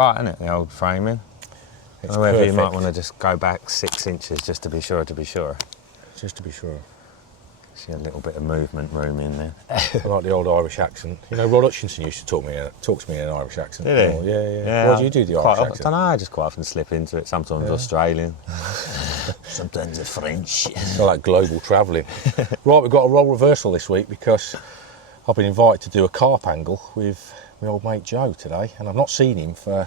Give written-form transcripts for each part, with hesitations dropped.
Right, isn't it, the old framing? It's However, perfect. you might want to just go back 6 inches just to be sure, Just to be sure. See a little bit of movement room in there. I like the old Irish accent. You know, Rod Hutchinson used to talk to me in an Irish accent. Did he? Oh, yeah. Why do you do the Irish accent? I don't know, I just quite often slip into it. Sometimes Australian, sometimes it's French. I like global travelling. Right, we've got a role reversal this week because I've been invited to do a carp angle with my old mate Joe today, and I've not seen him for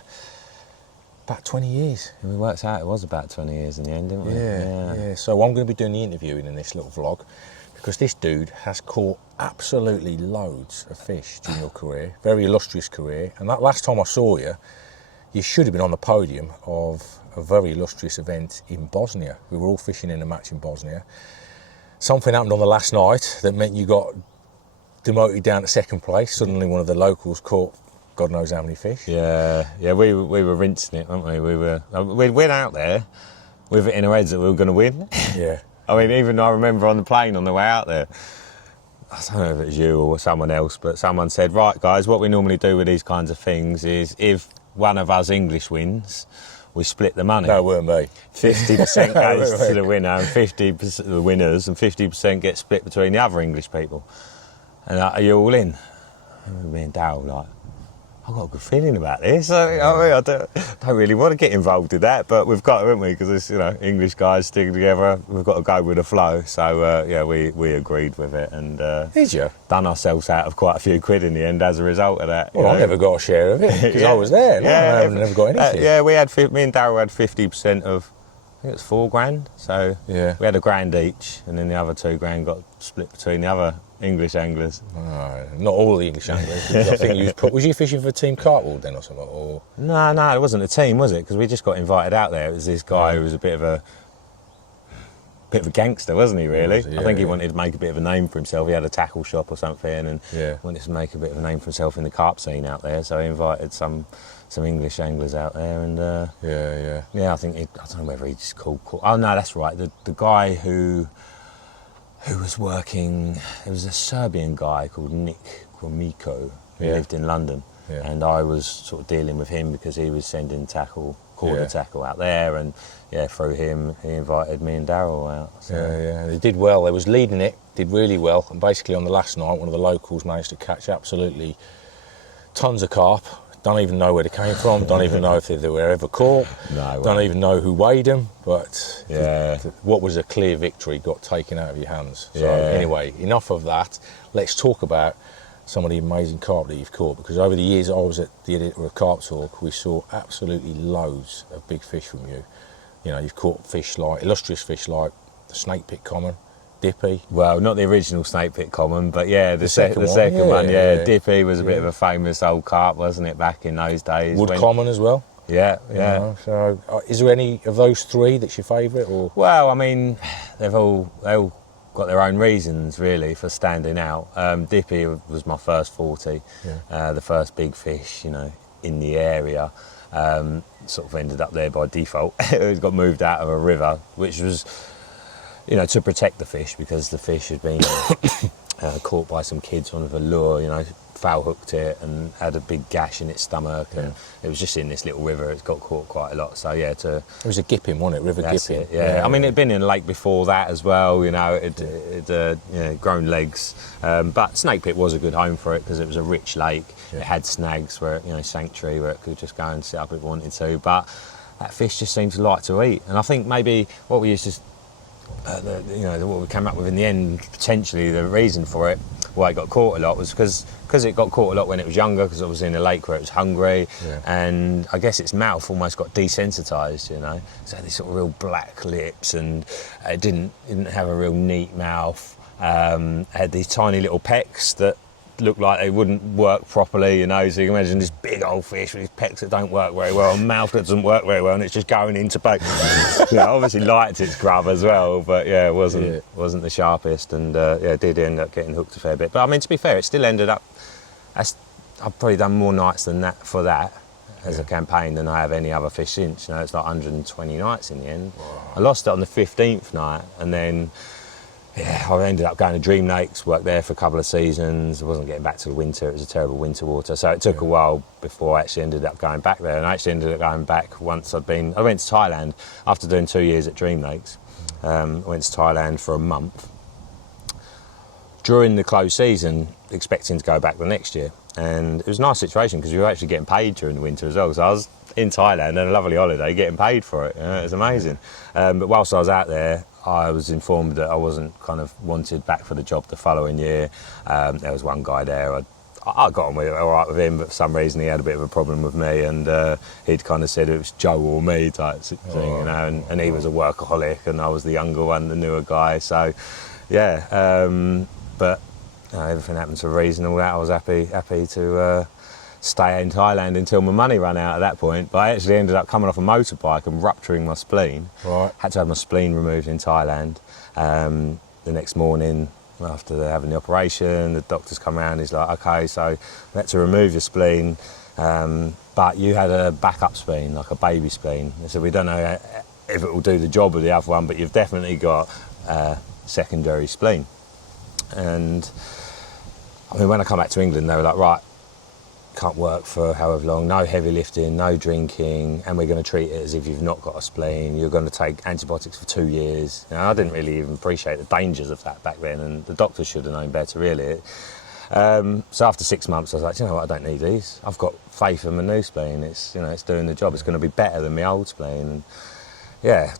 about 20 years. And we worked out it was about 20 years in the end, didn't we? Yeah. So I'm going to be doing the interviewing in this little vlog because this dude has caught absolutely loads of fish during your career, very illustrious career. And that last time I saw you, you should have been on the podium of a very illustrious event in Bosnia. We were all fishing in a match in Bosnia. Something happened on the last night that meant you got demoted down to second place. Suddenly one of the locals caught God knows how many fish. Yeah, we were rinsing it, weren't we? We went out there with it in our heads that we were going to win. Yeah. I mean, even I remember on the plane on the way out there, I don't know if it was you or someone else, but someone said, right guys, what we normally do with these kinds of things is if one of us English wins, we split the money. No, it weren't me. 50% goes to the winner and 50% the winners, and 50% gets split between the other English people. And are you all in? And me and Darryl like, I've got a good feeling about this. I don't really want to get involved in that, but we've got to, haven't we? Because it's, you know, English guys sticking together. We've got to go with the flow. So yeah, we agreed with it and Did you? done ourselves out of quite a few quid in the end as a result of that. Well, I never got a share of it because I was there. No, I never got anything. Yeah, me and Darryl had 50% of, I think it was $4,000. So Yeah. we had $1,000 each, and then the other $2,000 got split between the other English anglers. Not all the English anglers. I think was you fishing for Team Cartwall then or something? Or? No, it wasn't a team, was it? Because we just got invited out there. It was this guy who was a bit of a gangster, wasn't he, really? I think he wanted to make a bit of a name for himself. He had a tackle shop or something and wanted to make a bit of a name for himself in the carp scene out there. So he invited some English anglers out there and... Yeah, I think, I don't know whether he just called... Oh, no, that's right. The guy who was working... It was a Serbian guy called Nick Gromiko who lived in London. Yeah. And I was sort of dealing with him because he was sending quarter tackle out there, and through him he invited me and Darryl out. So. Yeah, they did well. They was leading it, did really well, and basically on the last night one of the locals managed to catch absolutely tons of carp. Don't even know where they came from, don't even know if they were ever caught, don't even know who weighed them, but what was a clear victory got taken out of your hands. So anyway, enough of that. Let's talk about some of the amazing carp that you've caught, because over the years I was at the editor of Carp Talk, we saw absolutely loads of big fish from you. You know, you've caught fish like, illustrious fish like the snake pit common, Dippy. Well, not the original snake pit common, but yeah, the second one. Dippy was a bit of a famous old carp, wasn't it, back in those days? Wood common as well. Yeah. You know, so, is there any of those three that's your favourite? Or? Well, I mean, they all got their own reasons really for standing out. Dippy was my first 40, the first big fish, you know, in the area. Sort of ended up there by default. It got moved out of a river, which was, you know, to protect the fish, because the fish had been caught by some kids on a lure, you know, foul hooked it and had a big gash in its stomach, and it was just in this little river. It got caught quite a lot. So it was a gipping, wasn't it? River gipping. I mean, it'd been in a lake before that as well. You know, it grown legs. But Snake Pit was a good home for it because it was a rich lake. It had snags where sanctuary where it could just go and sit up if it wanted to. But that fish just seemed to like to eat. And I think maybe what we used to, what we came up with in the end, potentially the reason for it, why it got caught a lot, was because it got caught a lot when it was younger, because it was in a lake where it was hungry, and I guess its mouth almost got desensitised, you know. So it had these sort of real black lips, and it didn't have a real neat mouth. It had these tiny little pecks that looked like they wouldn't work properly, you know. So you can imagine this big old fish with these pecks that don't work very well, a mouth that doesn't work very well, and it's just going into bait. Obviously liked its grub as well, but it wasn't the sharpest, and did end up getting hooked a fair bit. But I mean, to be fair, it still ended up. I've probably done more nights than that for that as a campaign than I have any other fish since. You know, it's like 120 nights in the end. Wow. I lost it on the 15th night, and then yeah, I ended up going to Dream Lakes, worked there for a couple of seasons. I wasn't getting back to the winter. It was a terrible winter water. So it took a while before I actually ended up going back there. And I actually ended up going back once I went to Thailand after doing 2 years at Dream Lakes. I went to Thailand for a month. During the closed season, expecting to go back the next year. And it was a nice situation because we were actually getting paid during the winter as well. So I was in Thailand on a lovely holiday, getting paid for it. It was amazing. But whilst I was out there, I was informed that I wasn't kind of wanted back for the job the following year. There was one guy there, I got on with it all right with him, but for some reason he had a bit of a problem with me, and he'd kind of said it was Joe or me type thing, you know, and he was a workaholic and I was the younger one, the newer guy. So, yeah, but everything happens for a reason and all that. I was happy to stay in Thailand until my money ran out at that point. But I actually ended up coming off a motorbike and rupturing my spleen. Right. Had to have my spleen removed in Thailand. The next morning, after having the operation, the doctor's come around. He's like, okay, so we had to remove your spleen, but you had a backup spleen, like a baby spleen. So we don't know if it will do the job of the other one, but you've definitely got a secondary spleen. And I mean, when I come back to England, they were like, right, can't work for however long, no heavy lifting, no drinking, and we're going to treat it as if you've not got a spleen. You're going to take antibiotics for 2 years. You know, I didn't really even appreciate the dangers of that back then, and the doctors should have known better, really. So after 6 months, I was like, you know what, I don't need these. I've got faith in my new spleen. It's, you know, it's doing the job. It's going to be better than my old spleen. And yeah.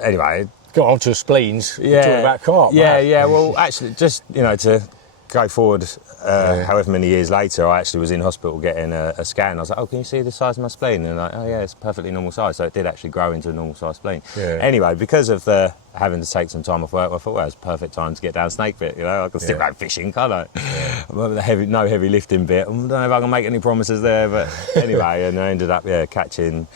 Anyway, got onto spleens. Yeah. Talking about carp. Yeah. Well, actually, just to go forward, however many years later, I actually was in hospital getting a scan. I was like, oh, can you see the size of my spleen? And like, oh yeah, it's perfectly normal size. So it did actually grow into a normal size spleen. Yeah. Anyway, because of having to take some time off work, I thought, well, it's a perfect time to get down snake bit. You know, I can still go fishing, can't I? Yeah. No heavy lifting bit. I don't know if I can make any promises there, but anyway, and I ended up catching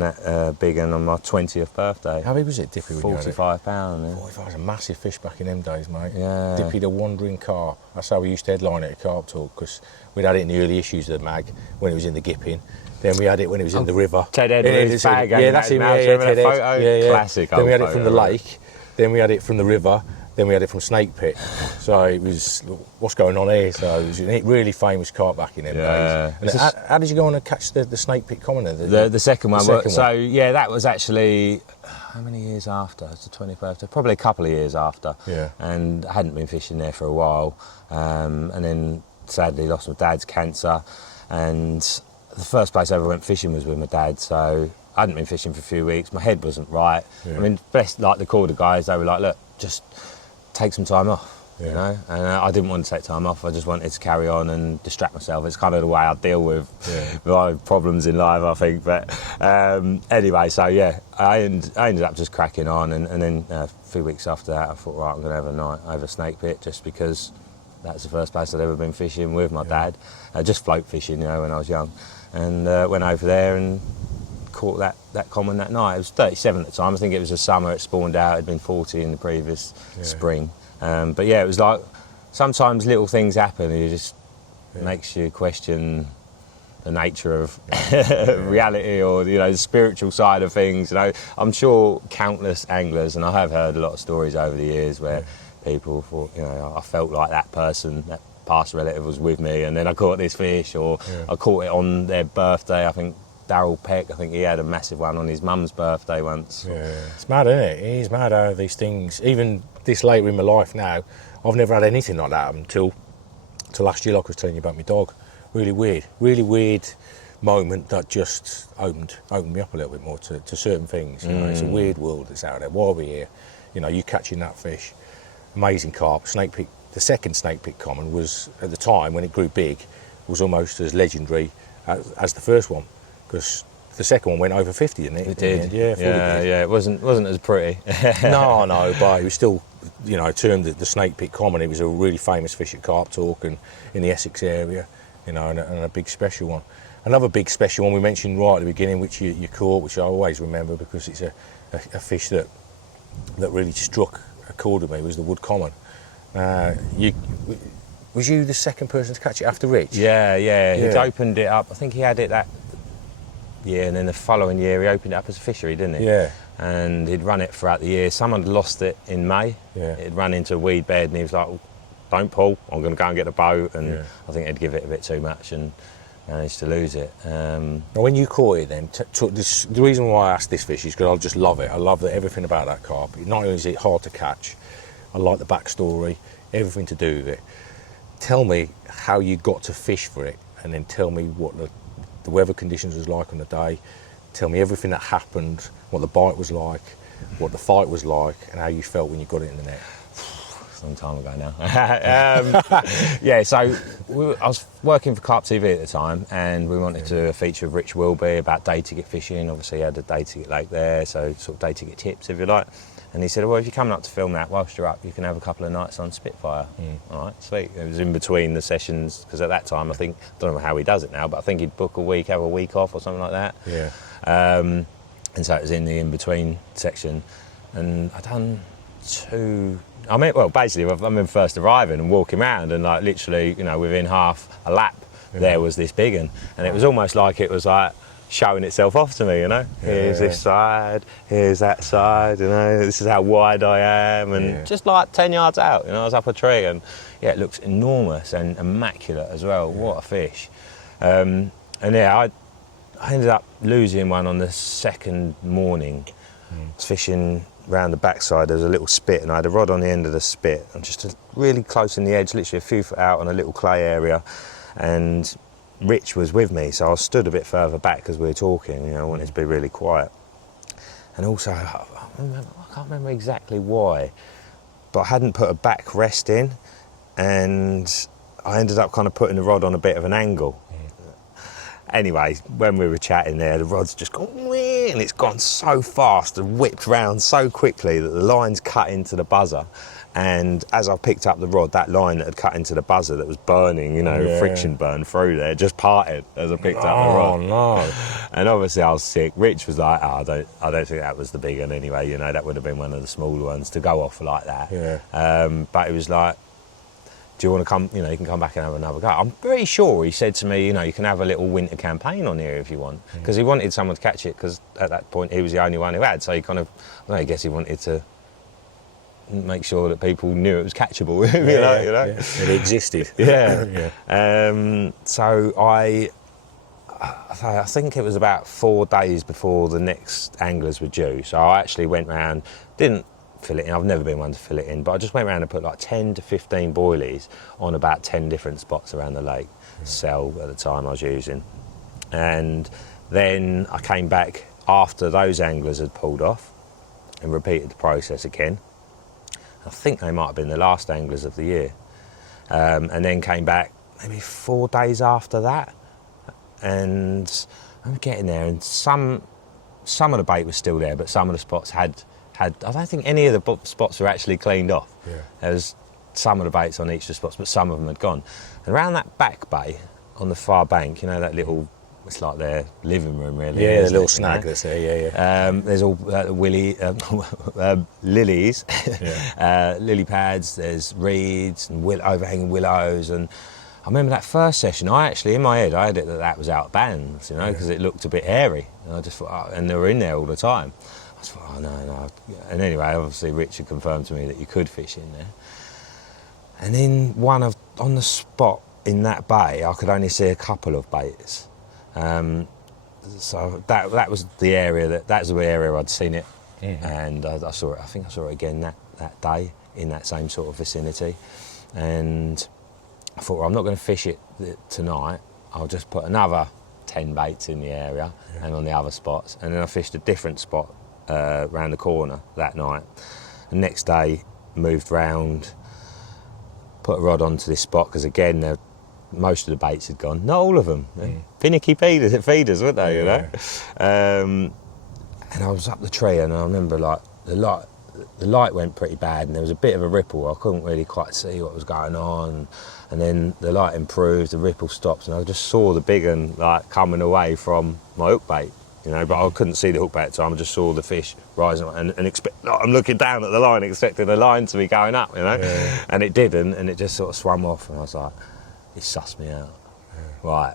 that big one on my 20th birthday. How big was it, Dippy? 45 pounds. Yeah. 45 was a massive fish back in them days, mate. Yeah. Dippy the wandering carp. That's how we used to headline it at Carp Talk, because we'd had it in the early issues of the mag when it was in the gipping. Then we had it when it was in the river. Ted Edwards' bag. Yeah, that's him. Ted photo. Yeah. Classic. Then we had it from the lake. Then we had it from the river. Then we had it from Snake Pit. So it was, what's going on here? So it was a really famous carp back in them days. And how did you go on and catch the Snake Pit commoner? The second one. So yeah, that was actually, how many years after? It's the 20th birthday, probably a couple of years after. Yeah. And I hadn't been fishing there for a while. And then sadly lost my dad's cancer. And the first place I ever went fishing was with my dad. So I hadn't been fishing for a few weeks. My head wasn't right. Yeah. I mean, best like the call the guys, they were like, look, just take some time off, you know, and I didn't want to take time off. I just wanted to carry on and distract myself. It's kind of the way I deal with my problems in life, I think. But anyway, so yeah, I ended up just cracking on, and then a few weeks after that, I thought, right, I'm going to have a night over Snake Pit, just because that's the first place I'd ever been fishing with my dad, just float fishing, you know, when I was young, and went over there and caught that common that night. It was 37 at the time. I think it was the summer it spawned out. It had been 40 in the previous spring. But yeah, it was like sometimes little things happen and it just makes you question the nature of reality, or the spiritual side of things. I'm sure countless anglers, and I have heard a lot of stories over the years where people thought, I felt like that person, that past relative was with me, and then I caught this fish, or I caught it on their birthday. I think Darryl Peck, I think he had a massive one on his mum's birthday once. Yeah. It's mad, isn't it? It is mad how these things, even this later in my life now, I've never had anything like that until last year, like I was telling you about my dog. Really weird moment that just opened me up a little bit more to certain things. It's a weird world that's out there. While we're here, you catching that fish, amazing carp. Snake Pit, the second Snake Pit common was, at the time when it grew big, was almost as legendary as the first one. Because the second one went over 50, didn't it? It did. Yeah, it wasn't as pretty. no, but it was still, termed the Snake Pit common. It was a really famous fish at Carp Talk and in the Essex area, and a big special one. Another big special one we mentioned right at the beginning, which you caught, which I always remember because it's a fish that really struck a chord with me, was the wood common. Was you the second person to catch it after Rich? Yeah. He'd opened it up. I think he had it that year, and then the following year he opened it up as a fishery, didn't he? Yeah. and he'd run it throughout the year. Someone had lost it in May. Yeah. It'd run into a weed bed, and he was like, don't pull, I'm going to go and get a boat. And Yeah. I think he'd give it a bit too much and managed to lose it. Now, when you caught it then, the reason why I asked this fish is because I just love it. I love everything about that carp. Not only is it hard to catch, I like the backstory, everything to do with it. Tell me how you got to fish for it, and then tell me what the weather conditions was like on the day. Tell me everything that happened, what the bite was like, what the fight was like, and how you felt when you got it in the net. It's a long time ago now. Yeah, so I was working for Carp TV at the time, and we wanted to do a feature of Rich Wilby about day ticket fishing. Obviously, he had a day ticket lake there, so sort of day ticket tips, if you like. And he said, well, if you're coming up to film that, whilst you're up, you can have a couple of nights on Spitfire. All right, sweet. It was in between the sessions, because at that time, I don't know how he does it now, but I think he'd book a week, have a week off or something like that. Yeah. And so it was in the in-between section. And I'd done basically, I remember first arriving and walking around, and like literally, within half a lap, there was this big one. And it was almost like it was like showing itself off to me, Here's this side, here's that side, this is how wide I am. And just like 10 yards out, I was up a tree, and yeah, it looks enormous and immaculate as well. What a fish. And yeah, I ended up losing one on the second morning. I was fishing round the backside. There was a little spit, and I had a rod on the end of the spit. I'm just really close in the edge, literally a few foot out on a little clay area. And Rich was with me, so I stood a bit further back because we were talking. I wanted to be really quiet. And also, I can't remember exactly why, but I hadn't put a back rest in, and I ended up kind of putting the rod on a bit of an angle. Anyway, when we were chatting there, the rod's just gone, and it's gone so fast and whipped round so quickly that the line's cut into the buzzer. And as I picked up the rod, that line that had cut into the buzzer that was burning, friction burn through there, just parted as I picked up the rod. Oh, no. And obviously I was sick. Rich was like, I don't think that was the big one anyway. That would have been one of the smaller ones to go off like that. Yeah. But it was like, do you want to come, you can come back and have another go. I'm pretty sure he said to me, you can have a little winter campaign on here if you want. Because he wanted someone to catch it, because at that point he was the only one who had. So he kind of, I guess he wanted to make sure that people knew it was catchable, It existed. Yeah. So I think it was about 4 days before the next anglers were due. So I actually went round, didn't fill it in. I've never been one to fill it in, but I just went around and put like 10 to 15 boilies on about 10 different spots around the lake. Cell at the time I was using. And then I came back after those anglers had pulled off and repeated the process again. I think they might have been the last anglers of the year. And then came back maybe 4 days after that. And I'm getting there, and some of the bait was still there, but some of the spots had I don't think any of the spots were actually cleaned off. Yeah. There was some of the baits on each of the spots, but some of them had gone. And around that back bay on the far bank, that little, it's like their living room really. Yeah, the little snag that's there, yeah. There's all lilies, lily pads, there's reeds and overhanging willows. And I remember that first session, in my head, I had it that was out of bands, because it looked a bit hairy. And I just thought, and they were in there all the time. I just thought, no. And anyway, obviously Richard confirmed to me that you could fish in there. And then on the spot in that bay, I could only see a couple of baits. So that was the area that's the area I'd seen it, and I saw it. I think I saw it again that day in that same sort of vicinity, and I thought, well, I'm not going to fish it tonight. I'll just put another 10 baits in the area and on the other spots, and then I fished a different spot round the corner that night. The next day, moved round, put a rod onto this spot, because again, most of the baits had gone. Not all of them. Finicky feeders, weren't they, And I was up the tree, and I remember like the light went pretty bad, and there was a bit of a ripple. I couldn't really quite see what was going on. And then the light improved, the ripple stopped, and I just saw the big one like coming away from my hook bait. But I couldn't see the hook bait at the time. I just saw the fish rising, and I'm looking down at the line, expecting the line to be going up, And it didn't, and it just sort of swam off, and I was like, it sussed me out. Right.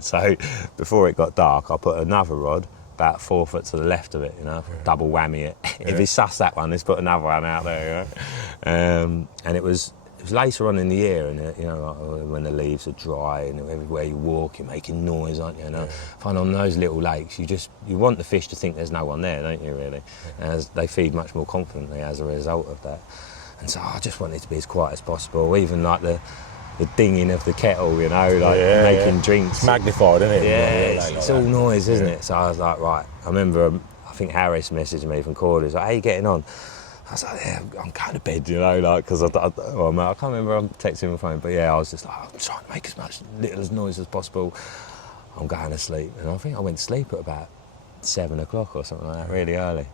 So before it got dark, I put another rod about 4 foot to the left of it, you know, double whammy it. If he sussed that one, let's put another one out there, you know. And it was later on in the year, and you know, when the leaves are dry and everywhere you walk, you're making noise, aren't you? I find on those little lakes, you want the fish to think there's no one there, don't you? Really, as they feed much more confidently as a result of that. And so I just wanted to be as quiet as possible, even like the dinging of the kettle, you know, like making drinks. It's magnified, isn't it? Yeah, it's all noise, isn't it? So I was like, right. I remember, I think Harris messaged me from Cordes, like, how you getting on? I was like, yeah, I'm going to bed, you know, like, because I can't remember, I'm texting my phone, but yeah, I was just like, I'm trying to make as much little noise as possible. I'm going to sleep. And I think I went to sleep at about 7 o'clock or something like that, really early.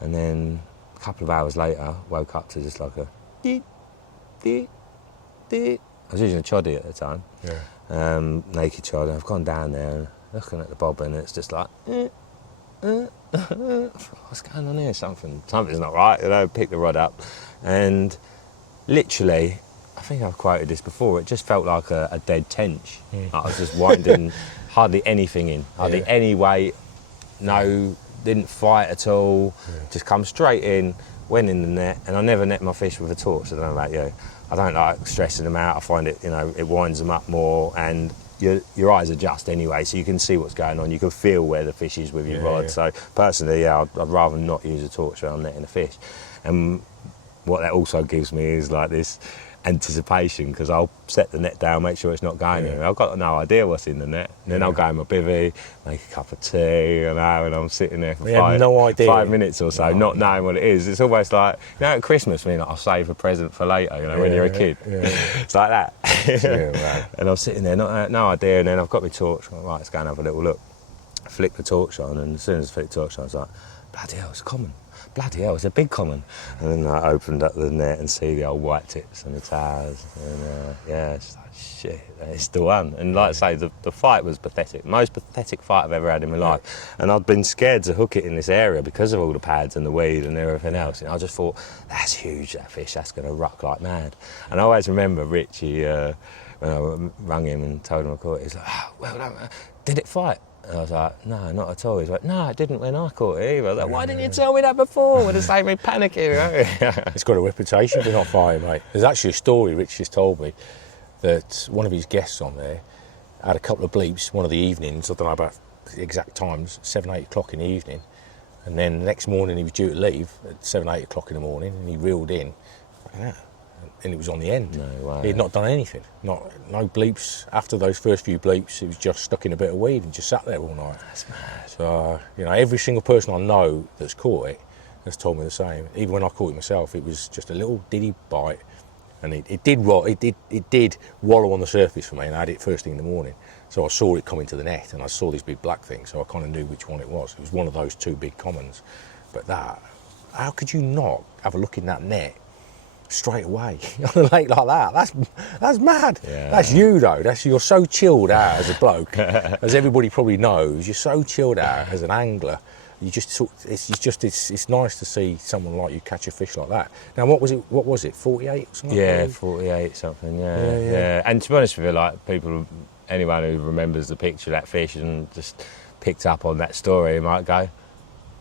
And then a couple of hours later, woke up to just like a deet, deet, deet. I was using a choddy at the time, naked choddy. I've gone down there and looking at the bobbin, and it's just like, what's going on here? Something's not right, you know. Pick the rod up, and literally, I think I've quoted this before, it just felt like a dead tench. Like I was just winding hardly anything in, hardly any weight, didn't fight at all, just come straight in, went in the net, and I never net my fish with a torch. I don't know about you. I don't like stressing them out. I find it, you know, it winds them up more, and your eyes adjust anyway, so you can see what's going on. You can feel where the fish is with your rod. So personally, I'd rather not use a torch when I'm netting a fish. And what that also gives me is like this anticipation, because I'll set the net down, make sure it's not going anywhere. I've got no idea what's in the net. And then I'll go in my bivvy, make a cup of tea, you know, and I'm sitting there for 5 minutes or so, not knowing what it is. It's almost like, you know, at Christmas, I'll save a present for later, you know, when you're a kid. It's like that. Right. And I'm sitting there, no idea, and then I've got my torch. I'm like, right, let's go and have a little look. I flick the torch on, and as soon as I flick the torch on, I was like, bloody hell, it's common. Bloody hell, it's a big common. And then I opened up the net and see the old white tips and the towers. And it's like, shit, it's the one. And like I say, the fight was pathetic. Most pathetic fight I've ever had in my life. And I'd been scared to hook it in this area because of all the pads and the weed and everything else. And I just thought, that's huge, that fish, that's going to ruck like mad. And I always remember Richie, when I rang him and told him I caught it, he's like, oh, well done, did it fight? And I was like, no, not at all. He's like, no, it didn't when I caught it either. I was like, why didn't you tell me that before? Would have saved me panicking, you know? It's got a reputation for not fighting, mate. There's actually a story Rich just told me that one of his guests on there had a couple of bleeps one of the evenings, I don't know about the exact times, 7, 8 o'clock in the evening. And then the next morning he was due to leave at 7, 8 o'clock in the morning, and he reeled in. And it was on the end. No way. He had not done anything. No bleeps. After those first few bleeps, he was just stuck in a bit of weed and just sat there all night. That's mad. So, you know, every single person I know that's caught it has told me the same. Even when I caught it myself, it was just a little diddy bite, and it did wallow on the surface for me, and I had it first thing in the morning. So I saw it come into the net, and I saw this big black thing, so I kind of knew which one it was. It was one of those two big commons. But how could you not have a look in that net straight away on a lake like that? That's mad. That's you though. You're so chilled out as a bloke, as everybody probably knows. You're so chilled out as an angler. It's nice to see someone like you catch a fish like that. Now, what was it? 48 or something? Yeah, 48 something. Yeah. And to be honest with you, like anyone who remembers the picture of that fish and just picked up on that story might go,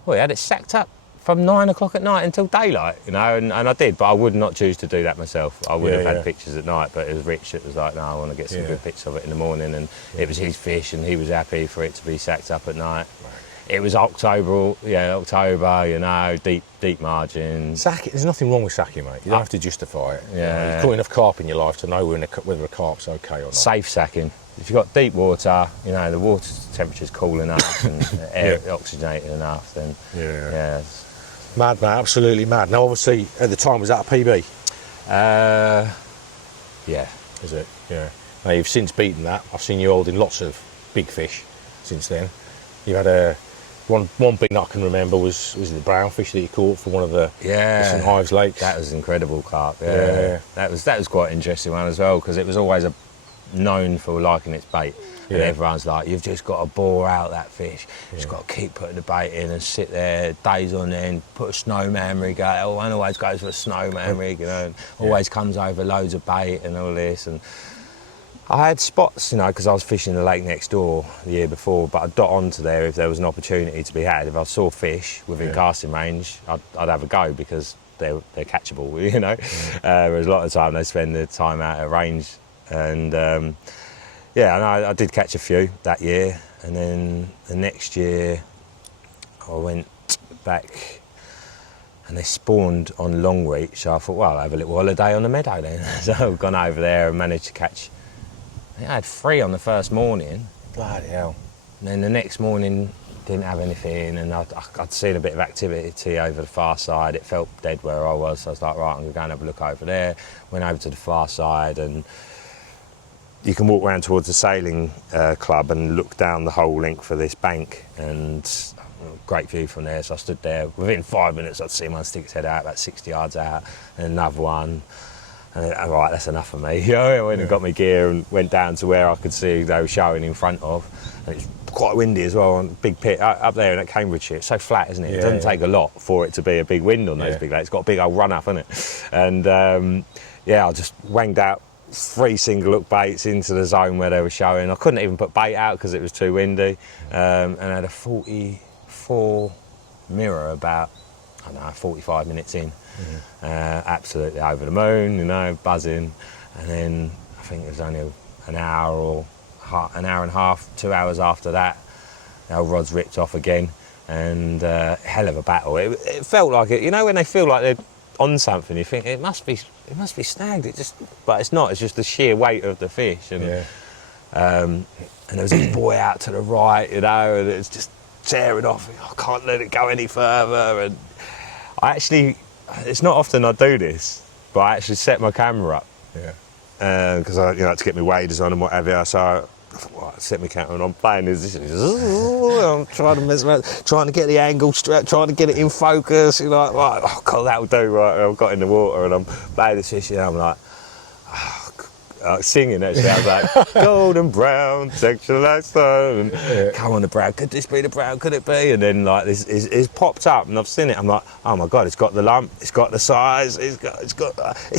well, he had it sacked up from 9 o'clock at night until daylight, you know, and I did, but I would not choose to do that myself. I would have had pictures at night, but it was Rich that was like, no, I want to get some good pictures of it in the morning, and it was his fish, and he was happy for it to be sacked up at night. Right. It was October, you know, deep margins. Sacking, there's nothing wrong with sacking, mate. You don't have to justify it. Yeah. You've caught enough carp in your life to know whether a carp's okay or not. Safe sacking. If you've got deep water, you know, the water temperature's cool enough and the air oxygenated enough, then Mad, mate, absolutely mad. Now, obviously, at the time, was that a PB? Yeah. Is it? Yeah. Now, you've since beaten that. I've seen you holding lots of big fish since then. You had one big that I can remember was the brown fish that you caught for one of the St Ives lakes. That was incredible carp. Yeah. That was quite an interesting one as well, because it was always known for liking its bait. And everyone's like, you've just got to bore out that fish. You've just got to keep putting the bait in and sit there days on end, put a snowman rig out. Everyone always goes for a snowman rig, you know, and always comes over loads of bait and all this. And I had spots, you know, because I was fishing the lake next door the year before, but I'd dot onto there if there was an opportunity to be had. If I saw fish within casting range, I'd have a go because they're catchable, you know. Whereas a lot of the time they spend their time out at range. And yeah, and I did catch a few that year. And then the next year I went back and they spawned on Longreach. So I thought, well, I'll have a little holiday on the meadow then. So I've gone over there and managed to catch, I had 3 on the first morning. Bloody hell. And then the next morning, didn't have anything, and I'd seen a bit of activity over the far side. It felt dead where I was, so I was like, right, I'm going to go and have a look over there. Went over to the far side, and you can walk around towards the sailing club and look down the whole length of this bank, and great view from there. So I stood there. Within 5 minutes, I'd see one stick its head out, about 60 yards out, and another one. And all right, that's enough for me. You know, I went and got my gear and went down to where I could see they were showing in front of. And it's quite windy as well, on big pit up there in that Cambridgeshire. It's so flat, isn't it? It doesn't take a lot for it to be a big wind on those big lakes. It's got a big old run up, hasn't it? And yeah, I just wanged out 3 single hook baits into the zone where they were showing. I couldn't even put bait out because it was too windy. And I had a 44 mirror about, I don't know, 45 minutes in. Absolutely over the moon, you know, buzzing. And then I think it was only an hour and a half, 2 hours after that, our rods ripped off again, and hell of a battle. It felt like it, you know, when they feel like they're on something, you think it must be snagged. But it's not. It's just the sheer weight of the fish. And and there was this buoy out to the right, you know, and it's just tearing off. I can't let it go any further. And I actually. It's not often I do this, but I actually set my camera up. Because I had to get my waders on and what have you. So I thought, well, I set my camera and I'm playing this. I'm trying to mess around, trying to get the angle straight, trying to get it in focus. You're like, right, oh God, that'll do. Right, I've got in the water and I'm playing this fish and I'm like, singing actually. I was like, golden brown, texture like stone. And come on, the brown. Could this be the brown? Could it be? And then like this is popped up, and I've seen it. I'm like, oh my God, it's got the lump, it's got the size, it's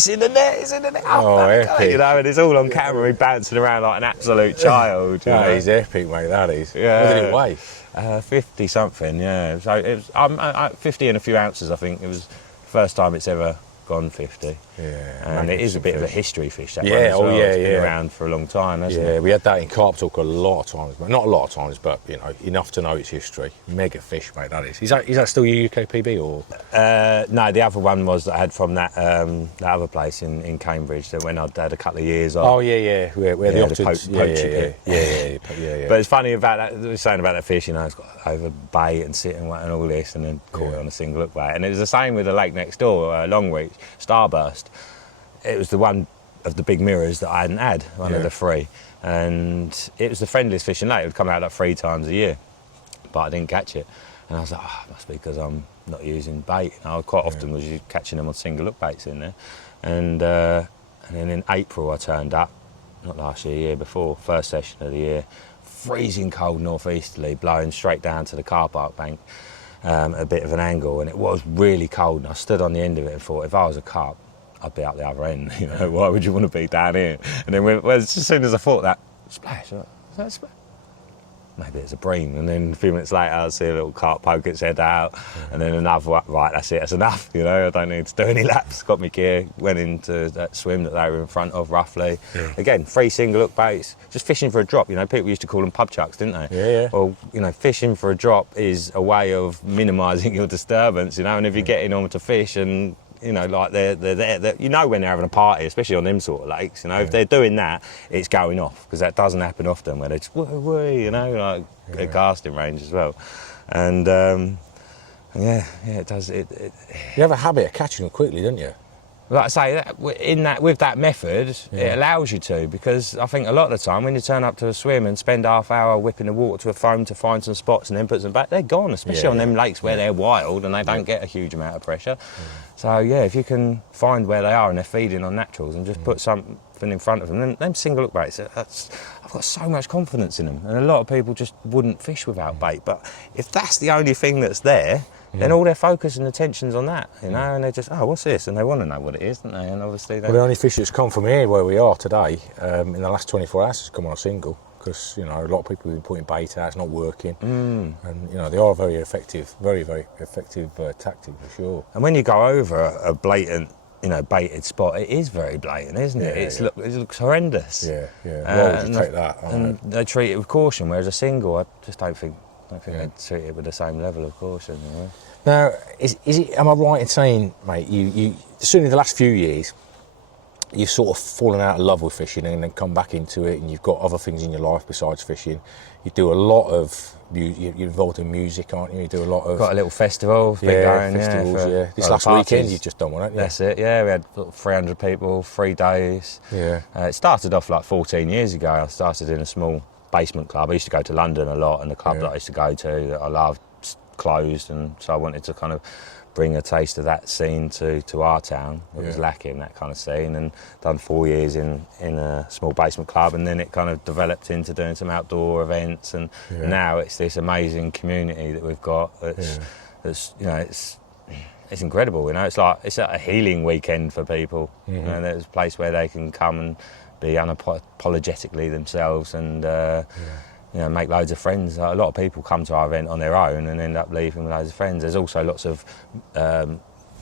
in the net, it's in the net. Oh, epic. You know, and it's all on camera. Me bouncing around like an absolute child. That is epic, mate. That is. Yeah. What did it weigh? 50 something. Yeah. So it was 50 and a few ounces. I think it was the first time it's ever gone 50. And it is a bit of a history fish, that one as well. It's been around for a long time, hasn't it? We had that in Carp Talk a lot of times, but not a lot of times, but you know, enough to know its history. Mega fish, mate, that is. Is that still your UK PB or? No, the other one was that I had from that other place in Cambridge, that when I'd had a couple of years off. Oh yeah, where the Ruptured. Yeah. But it's funny about that, we were saying about that fish, you know, it's got over bait and sit and all this, and then caught it on a single hook bait. And it was the same with the lake next door, Longreach, Starburst. It was the one of the big mirrors that I hadn't had, one of the 3. And it was the friendliest fishing lake. It would come out like 3 times a year, but I didn't catch it. And I was like, it must be because I'm not using bait. And I quite often was catching them on single hook baits in there. And then in April I turned up, not last year, year before, first session of the year, freezing cold northeasterly, blowing straight down to the car park bank, a bit of an angle, and it was really cold. And I stood on the end of it and thought, if I was a carp, I'd be up the other end. You know, why would you want to be down here? And then as soon as I thought that, splash, is that a splash? Maybe it's a bream. And then a few minutes later, I'd see a little carp poke its head out, and then another one. Right, that's it, that's enough. You know, I don't need to do any laps. Got my gear, went into that swim that they were in front of roughly. Again, 3 single hook baits, just fishing for a drop. You know, people used to call them pub chucks, didn't they? Well, you know, fishing for a drop is a way of minimising your disturbance. You know, and if you're getting on to fish and you know, like they're there, you know, when they're having a party, especially on them sort of lakes, you know, if they're doing that, it's going off, because that doesn't happen often where they just woo, you know, like a casting range as well. And it does. You have a habit of catching them quickly, don't you? Like I say, with that method, it allows you to, because I think a lot of the time when you turn up to a swim and spend half hour whipping the water to a foam to find some spots and then put them back, they're gone, especially on them lakes where they're wild and they don't get a huge amount of pressure. So if you can find where they are and they're feeding on naturals and just put some something in front of them. Them single hook baits, I've got so much confidence in them, and a lot of people just wouldn't fish without bait. But if that's the only thing that's there, then all their focus and attention's on that, you know, and they just, oh, what's this? And they want to know what it is, don't they? And obviously, Well, the only fish that's come from here, where we are today, in the last 24 hours, has come on a single. Because, you know, a lot of people have been putting bait out, it's not working. And, you know, they are very effective, very effective tactic for sure. And when you go over a blatant, you know, baited spot, it is very blatant, isn't it? It looks horrendous. Yeah. Why would you take that? And they treat it with caution, whereas a single, I just don't think they'd treat it with the same level of caution, you know? Now, is it, am I right in saying, mate, you certainly the last few years, you've sort of fallen out of love with fishing and then come back into it, and you've got other things in your life besides fishing. You do a lot of, you're involved in music, aren't you? You do a lot of... Got a little festival, festivals. This last weekend you've just done one, haven't you? That's it, yeah. We had 300 people, 3 days. Yeah. It started off like 14 years ago. I started in a small basement club. I used to go to London a lot, and the club that I used to go to, that I loved, closed, and so I wanted to kind of bring a taste of that scene to our town. It was lacking, that kind of scene, and done 4 years in a small basement club, and then it kind of developed into doing some outdoor events, and now it's this amazing community that we've got. That's you know, it's incredible. You know, it's like a healing weekend for people. You know, there's a place where they can come and be unapologetically themselves, and you know, make loads of friends. A lot of people come to our event on their own and end up leaving with loads of friends. There's also lots of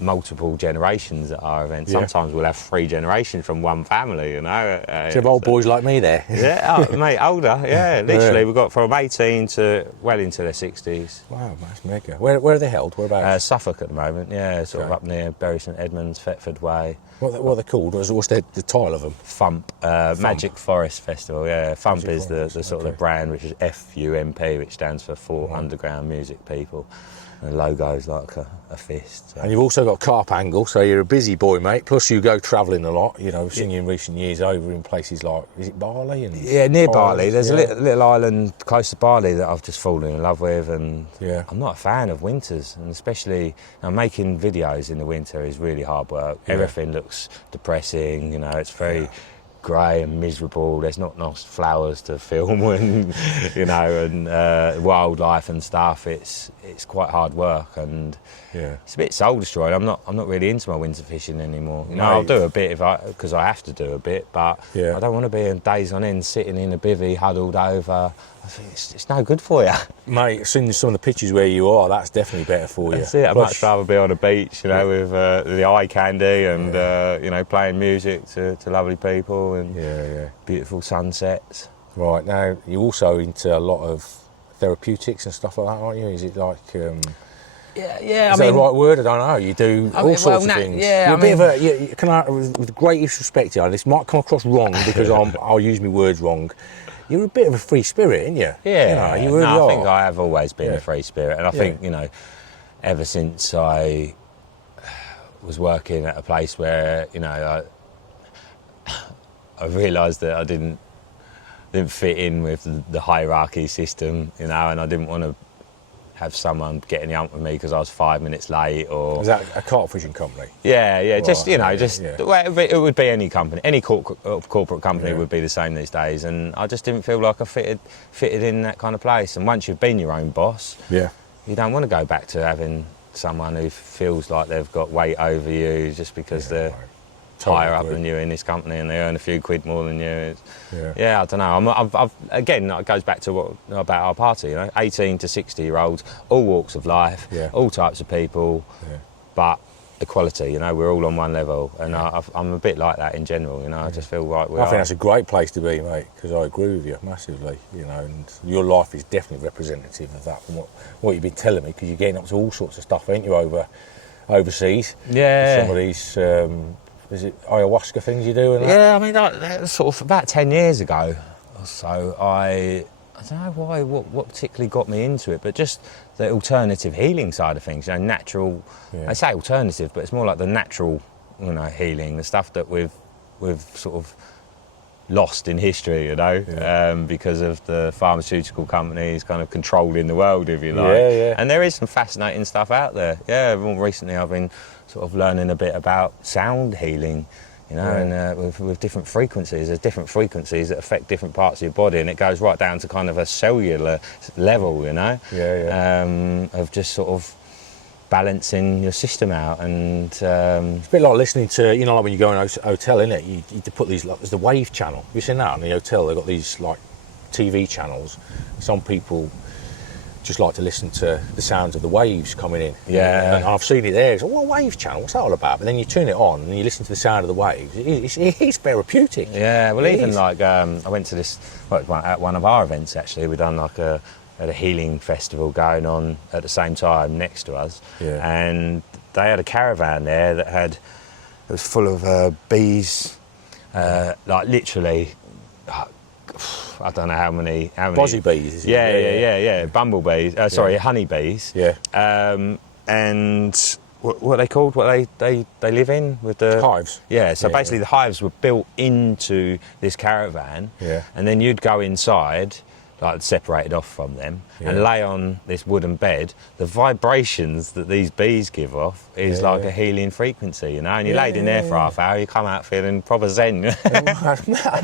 multiple generations at our event. Sometimes we'll have 3 generations from one family, you know. So you have old boys like me there. Mate, older, literally. We've got from 18 to well into their 60s. Wow, that's mega. Where are they held? Whereabouts? Suffolk at the moment, sort of up near Bury St Edmunds, Thetford Way. What are they called? What's the title of them? Fump, Magic Forest Festival, Fump is the sort of the brand, which is FUMP, which stands for Underground Music People. And the logo's like a fist. So. And you've also got Carp Angle, so you're a busy boy, mate. Plus you go travelling a lot, you know, we've seen you in recent years over in places like, is it Bali? Near Bali. There's a little island close to Bali that I've just fallen in love with, and I'm not a fan of winters, and especially making videos in the winter is really hard work. Everything looks depressing, you know, it's very grey and miserable. There's not nice flowers to film, and you know, and wildlife and stuff. It's quite hard work, and it's a bit soul destroying. I'm not really into my winter fishing anymore. You know, I'll do a bit because I have to do a bit, but I don't want to be in days on end sitting in a bivvy huddled over. I think it's no good for you. Mate, seeing some of the pictures where you are, that's definitely better for you. That's it. I'd much rather be on a beach, you know, with the eye candy and, you know, playing music to lovely people and beautiful sunsets. Right, now you're also into a lot of therapeutics and stuff like that, aren't you? Is it like... Is that the right word? I don't know. You do all sorts of things. Yeah, with the greatest respect here, this might come across wrong because I'll use my words wrong. You're a bit of a free spirit, aren't you? Yeah, you know, you really are. I think I have always been a free spirit, and I think, you know, ever since I was working at a place where, you know, I realised that I didn't fit in with the hierarchy system, you know, and I didn't want to have someone getting the hump with me because I was 5 minutes late, or... Is that a carp fishing company? Right, just, you know, well, it would be any company. Any corporate company would be the same these days, and I just didn't feel like I fitted in that kind of place. And once you've been your own boss, you don't want to go back to having someone who feels like they've got weight over you just because they're higher up than you in this company and they earn a few quid more than you. I don't know. Again, it goes back to about our party. You know, 18 to 60-year-olds, all walks of life, all types of people, but equality. You know, we're all on one level, and I'm a bit like that in general. You know, I just feel like I think that's a great place to be, mate, because I agree with you massively. You know, and your life is definitely representative of that from what you've been telling me, because you're getting up to all sorts of stuff, ain't you, overseas? Yeah. Some of these. Is it ayahuasca things you do? And that? Yeah, I mean, like, sort of about 10 years ago or so, I don't know why, what particularly got me into it, but just the alternative healing side of things, you know, natural, I say alternative, but it's more like the natural, you know, healing, the stuff that we've sort of lost in history, you know, because of the pharmaceutical companies kind of controlling the world, if you like. And there is some fascinating stuff out there. More recently I've been sort of learning a bit about sound healing, You know, and with different frequencies, there's different frequencies that affect different parts of your body, and it goes right down to kind of a cellular level, you know, of just sort of balancing your system out. And it's a bit like listening to, you know, like when you go in a hotel, isn't it? You put these, like, there's the wave channel. Have you seen that in the hotel? They've got these like TV channels. Some people just like to listen to the sounds of the waves coming in. Yeah. And I've seen it there. It's like, what wave channel? What's that all about? But then you turn it on and you listen to the sound of the waves. It's therapeutic. Yeah, well, even like I went to this, at one of our events actually, we done like at a healing festival going on at the same time next to us. Yeah. And they had a caravan there that it was full of bees, like literally, I don't know how many. Buzzy bees. Is it? Yeah. Bumblebees. Honeybees. Yeah. And what are they called? What they live in with the hives. Yeah. So basically, the hives were built into this caravan. Yeah. And then you'd go inside, like separated off from them, and lay on this wooden bed. The vibrations that these bees give off is like a healing frequency, you know. And you laid in there for half hour, you come out feeling proper zen.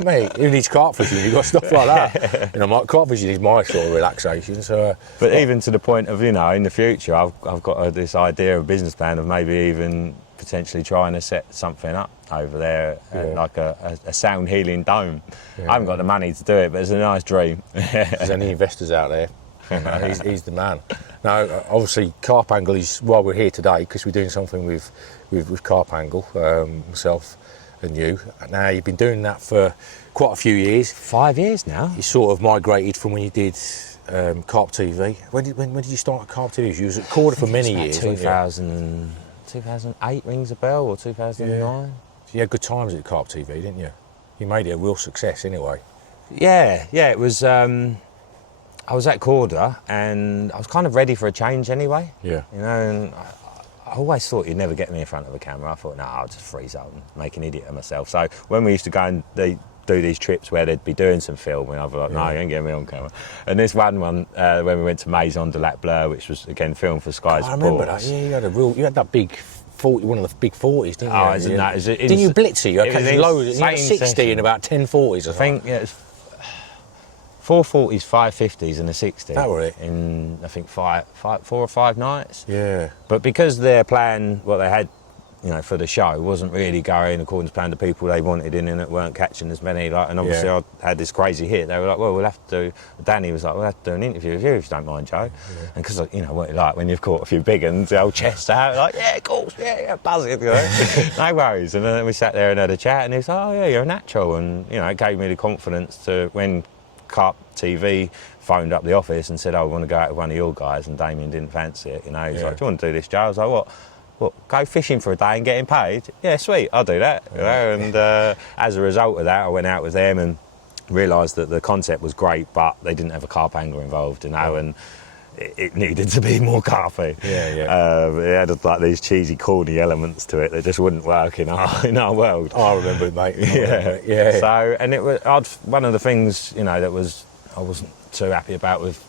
Mate, who needs carp fishing? You've got stuff like that. You know, carp fishing is my sort of relaxation. So, but even to the point of, you know, in the future, I've got this idea of business plan of maybe even potentially trying to set something up over there, like a sound healing dome. I haven't got the money to do it, but it's a nice dream. If there's any investors out there, you know, he's the man. Now, obviously, Carp Angle is why we're here today, because we're doing something with Carp Angle, myself and you. Now, you've been doing that for quite a few years. 5 years now. You sort of migrated from when you did Carp TV. When did you start at Carp TV? You was at Corda for many years. 2008 rings a bell, or 2009. So you had good times at Carp TV, didn't you? You made it a real success anyway. Yeah, it was. I was at Corda and I was kind of ready for a change anyway. Yeah. You know, and I always thought you'd never get me in front of a camera. I thought, no, I'll just freeze up and make an idiot of myself. So when we used to go and do these trips where they'd be doing some filming, I'd be like, no, you ain't getting me on camera. And this one, when we went to Maison de Lac Bleu, which was again filmed for Sky Sports. I remember that. Yeah, you had that big 40, one of the big 40s, didn't you? Oh, isn't that? Didn't you blitz it? You had 60 in about 10 40s. I think, yeah, it's 440s, 550s and a 60. That were it. In, I think, 4 or 5 nights. Yeah. But because their plan, what they had, you know, for the show wasn't really going according to plan, the people they wanted in it weren't catching as many, like, and obviously I had this crazy hit. They were like, well, we'll have to do, Danny was like, we'll have to do an interview with you if you don't mind, Joe. Yeah. And because, you know, what you like when you've caught a few big ones, the old chest out, like, yeah, of course, yeah, buzzing, you know. No worries. And then we sat there and had a chat, and he was like, oh yeah, you're a natural. And, you know, it gave me the confidence to, when Carp TV phoned up the office and said, oh, we want to go out with one of your guys, and Damien didn't fancy it, you know. He's like, do you want to do this, Joe? I was like, what, go fishing for a day and getting paid? Yeah, sweet, I'll do that. You know? And as a result of that, I went out with them and realised that the concept was great, but they didn't have a carp angler involved, you know, and it needed to be more carpy. It had like these cheesy, corny elements to it that just wouldn't work in our world. Oh, I remember it, mate. Yeah. So, and it was one of the things, you know, I wasn't too happy about with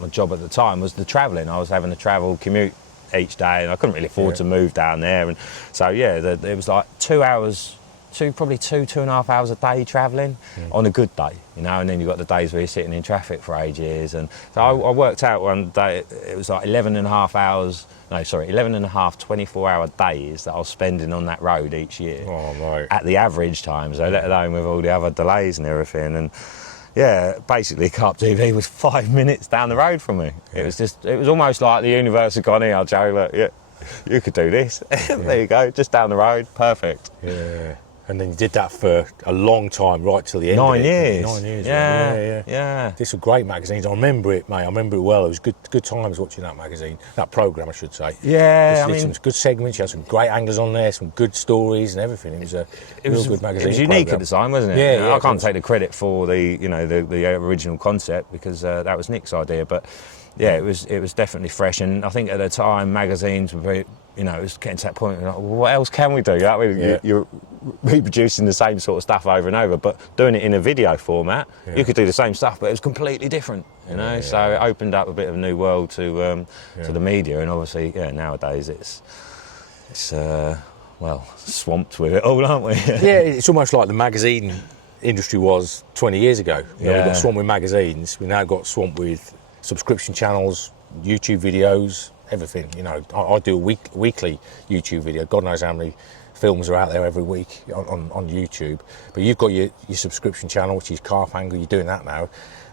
my job at the time was the travelling. I was having to commute each day, and I couldn't really afford to move down there. And so, it was like 2 hours, probably 2.5 hours a day travelling on a good day, you know. And then you've got the days where you're sitting in traffic for ages. And so I worked out one day, it was like 11 and a half 24-hour days that I was spending on that road each year. Oh, right. At the average time, so let alone with all the other delays and everything. And yeah, basically Carp TV was 5 minutes down the road from me. It was almost like the universe had gone, here, Joe, look, you could do this. There you go, just down the road, perfect. Yeah. And then you did that for a long time, right till the end. 9 years. 9 years. Yeah. These were great magazines. I remember it, mate. I remember it well. It was good times watching that magazine, that programme, I should say. Yeah, some good segments. You had some great anglers on there, some good stories and everything. It was a real good magazine. It was unique at the time, wasn't it? Yeah. I can't take the credit for the original concept, because that was Nick's idea, but yeah, it was definitely fresh. And I think at the time magazines were very, you know, it was getting to that point, like, well, what else can we do? You know, you're reproducing the same sort of stuff over and over, but doing it in a video format, you could do the same stuff, but it was completely different, you know. So it opened up a bit of a new world to the media, and obviously, nowadays it's well, swamped with it all, aren't we? Yeah, it's almost like the magazine industry was 20 years ago. You know, we Yeah. got swamped with magazines. We now got swamped with subscription channels, YouTube videos, everything. You know, I do a weekly YouTube video. God knows how many films are out there every week on YouTube. But you've got your subscription channel, which is Carp Angle. You're doing that now.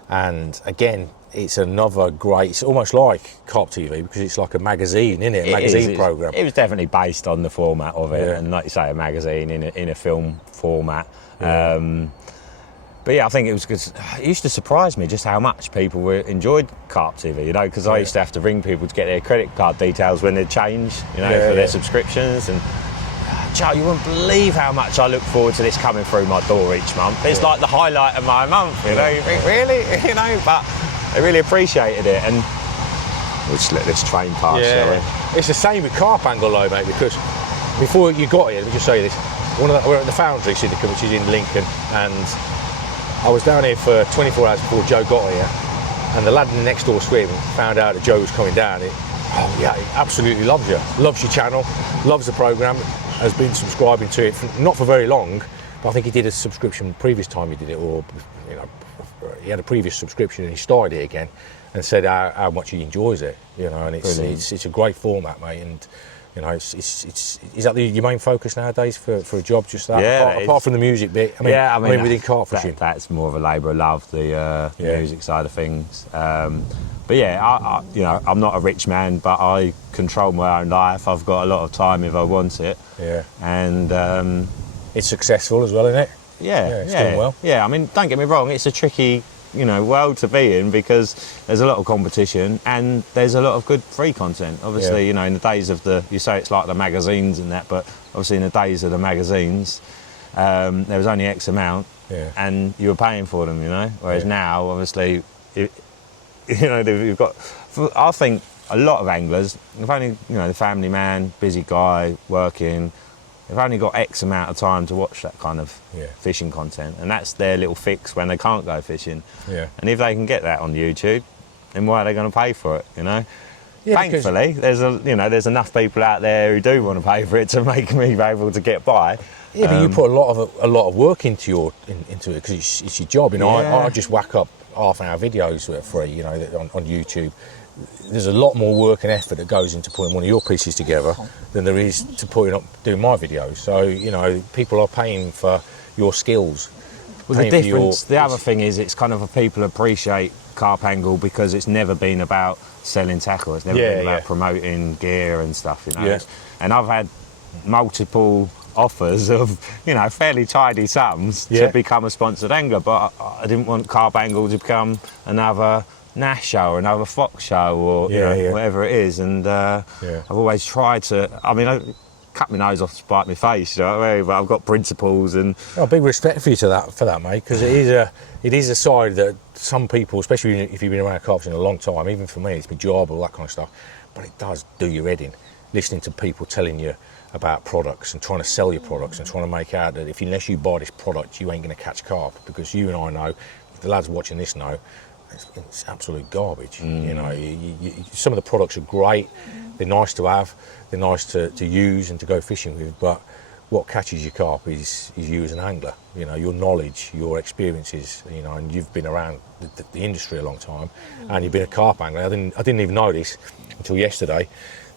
And again, it's another great, it's almost like Carp TV because it's like a magazine, isn't it? A magazine programme. It was definitely based on the format of it, Yeah. and like you say, a magazine in a film format. Yeah. But yeah, I think it was good. It used to surprise me just how much people enjoyed Carp TV, you know, because I used to have to ring people to get their credit card details when they'd change, you know, for their subscriptions. And Joe, you wouldn't believe how much I look forward to this coming through my door each month. It's like the highlight of my month, you know. You think, really? You know, but they really appreciated it. And we'll just let this train pass, shall we? It's the same with Carp Angle though, mate, because before you got here, let me just show you this. We're at the Foundry Syndicate, which is in Lincoln, and I was down here for 24 hours before Joe got here, and the lad in the next door swim found out that Joe was coming down. He absolutely loves you, loves your channel, loves the programme, has been subscribing to it, not for very long, but I think he did a subscription previous time he did it, or you know, he had a previous subscription and he started it again, and said how much he enjoys it, you know, and it's a great format, mate, and you know, is that your main focus nowadays for a job, just that? Yeah, apart from the music bit, I mean within carp fishing. That's more of a labour of love, the music side of things. But yeah, I you know, I'm not a rich man, but I control my own life. I've got a lot of time if I want it. Yeah. And it's successful as well, isn't it? It's doing well. Yeah, I mean, don't get me wrong, it's a tricky, you know, world to be in because there's a lot of competition and there's a lot of good free content. Obviously, you know, in the days of you say it's like the magazines and that, but obviously in the days of the magazines, there was only X amount and you were paying for them, you know, whereas now, obviously, you know, you've got, I think a lot of anglers, they've only, you know, the family man, busy guy, working, they've only got X amount of time to watch that kind of fishing content, and that's their little fix when they can't go fishing. Yeah. And if they can get that on YouTube, then why are they going to pay for it? You know. Yeah, thankfully, there's enough people out there who do want to pay for it to make me able to get by. Yeah, but you put a lot of work into it because it's your job. You know, I just whack up half-hour videos for free. You know, on YouTube. There's a lot more work and effort that goes into putting one of your pieces together than there is to doing my videos. So, you know, people are paying for your skills. Well, the difference, the other thing is it's kind of people appreciate Carp Angle because it's never been about selling tackle. It's never been about promoting gear and stuff, you know. Yeah. And I've had multiple offers of, you know, fairly tidy sums to become a sponsored angler, but I didn't want Carp Angle to become another Nash show or another Fox show or you know, whatever it is, and I've always tried to, I mean, I cut my nose off to spite my face, you know what I mean? But I've got principles and big respect for you for that, mate, because it is a side that some people, especially if you've been around carp fishing a long time, even for me, it's my job, all that kind of stuff, but it does do your head in, listening to people telling you about products and trying to sell your products and trying to make out that unless you buy this product, you ain't going to catch carp, because you and I know, the lads watching this know, it's absolute garbage. You know, some of the products are great, they're nice to have, they're nice to use and to go fishing with, but what catches your carp is you as an angler. You know, your knowledge, your experiences, you know, and you've been around the industry a long time, and you've been a carp angler. I didn't even know this until yesterday,